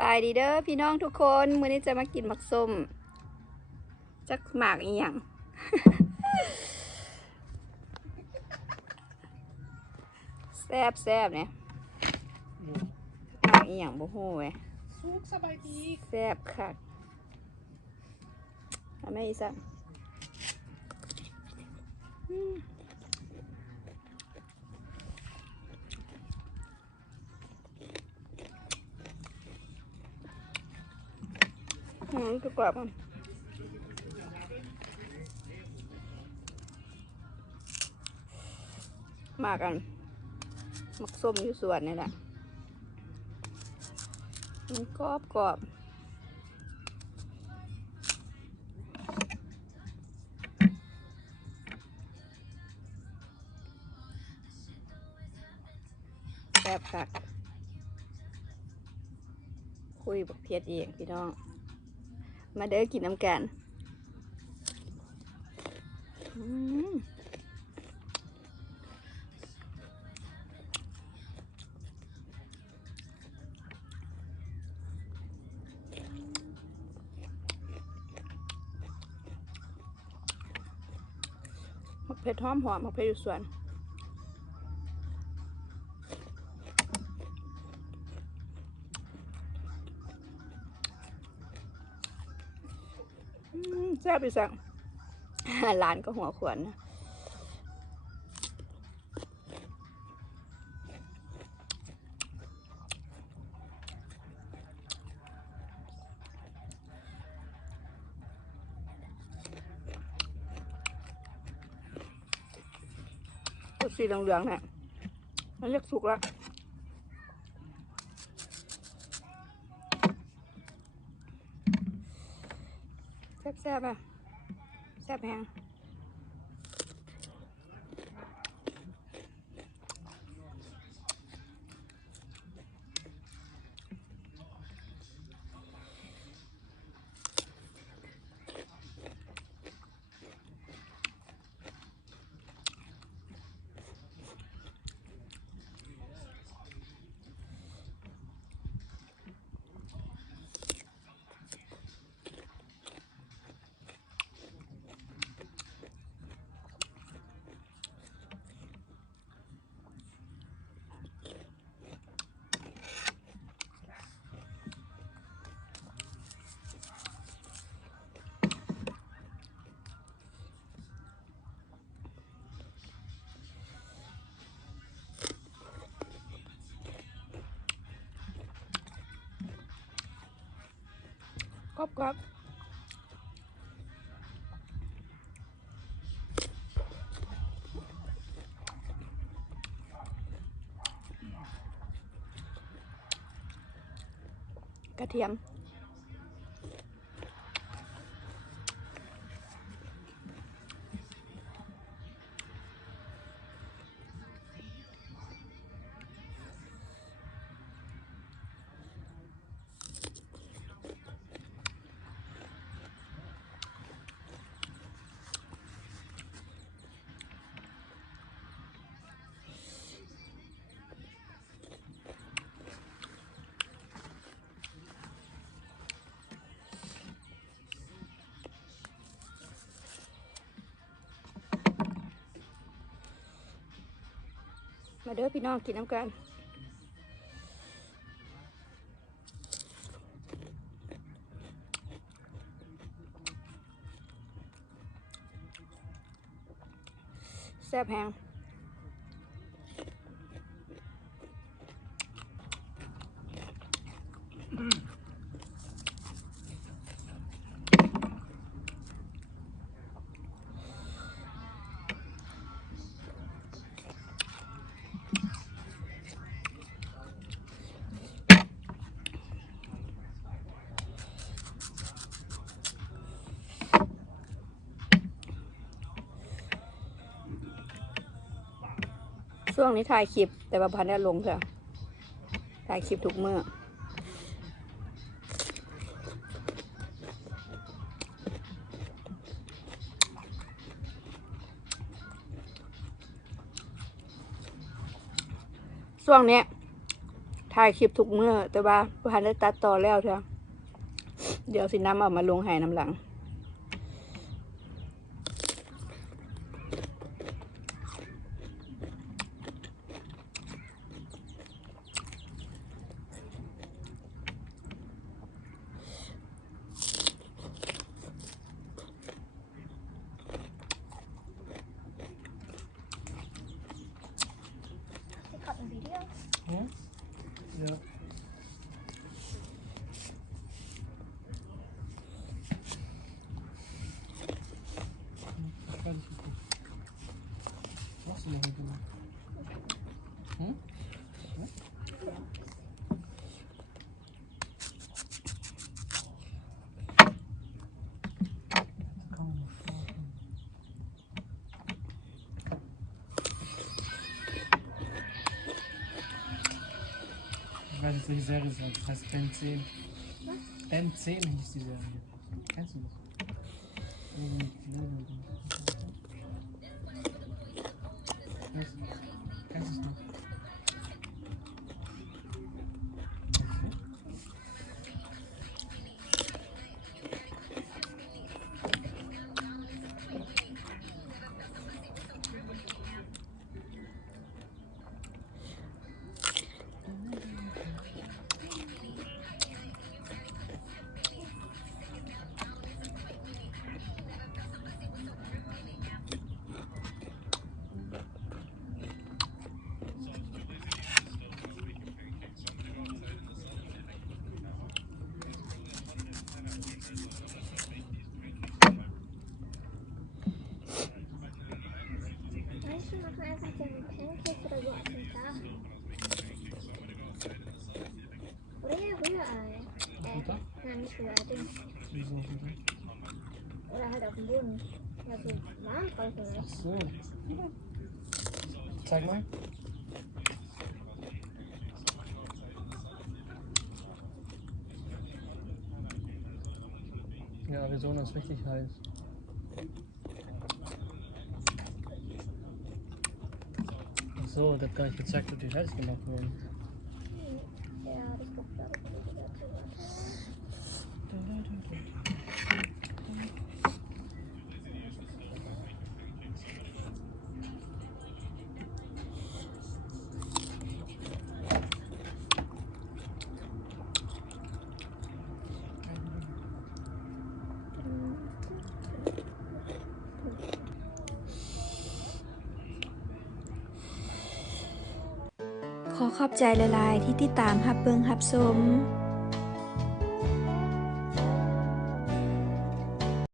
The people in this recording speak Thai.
บายดีเด้อพี่น้องทุกคนมื้อนี้จะมากินหมักส้มจักหมากอีหยัง แซ่บเนี่ยหมากอีหยังบ่ฮู้เว้ย สุกสบายดี แซ่บคักทำให้อีสักคือกรอบมันมากันหมักส้มอยู่สวนนี่แหละมันกรอบแซ่บคักคุยบักเพียดเองพี่น้องมาเด้อกินน้ำกันมักเผ็ดหอมมักเผ็ดอยู่สวนแซ่บอีสัก ร้านก็หัวขวนนะตัวสีเหลืองๆเนี่ยมันเรียกสุกแล้วแซ่บอ่ะแซ่บแห้งกรอบกระเทียมมาเด้อพี่น้องกินน้ำกันแซ่บแห้งช่วงนี้ถ่ายคลิปแต่ว่าพันได้ลงเถอะถ่ายคลิปทุกมื้อช่วงนี้ ถ่ายคลิปทุกมื้อแต่ว่าบ่ทันได้ตัดต่อแล้วเถอะเดี๋ยวสินำเอามาลงให้น้ำหลังJa. Was machst du noch mit dem? Hm? Ich weiß jetzt, welche Serie es ist. Das heißt Ben 10. Was? Ben 10 hieß die Serie. Kennst du das? Kennst du es nicht? Einfach den Pancakes oder so auf dem Dach. Oder ja, Rührei. Nein, nicht Rührei, Ding. Wieso? Oder halt auf dem Boden. Ja, so warm draußen Ach ist. so. Zeig mal. Ja, Arizona ist richtig heiß. Ach so, das hat gar nicht gezeigt, ob die heiß gemacht wurden. Ja, das guckt gerade wieder zu.ขอขอบใจหลายๆที่ติดตามรับเบิ่งรับชม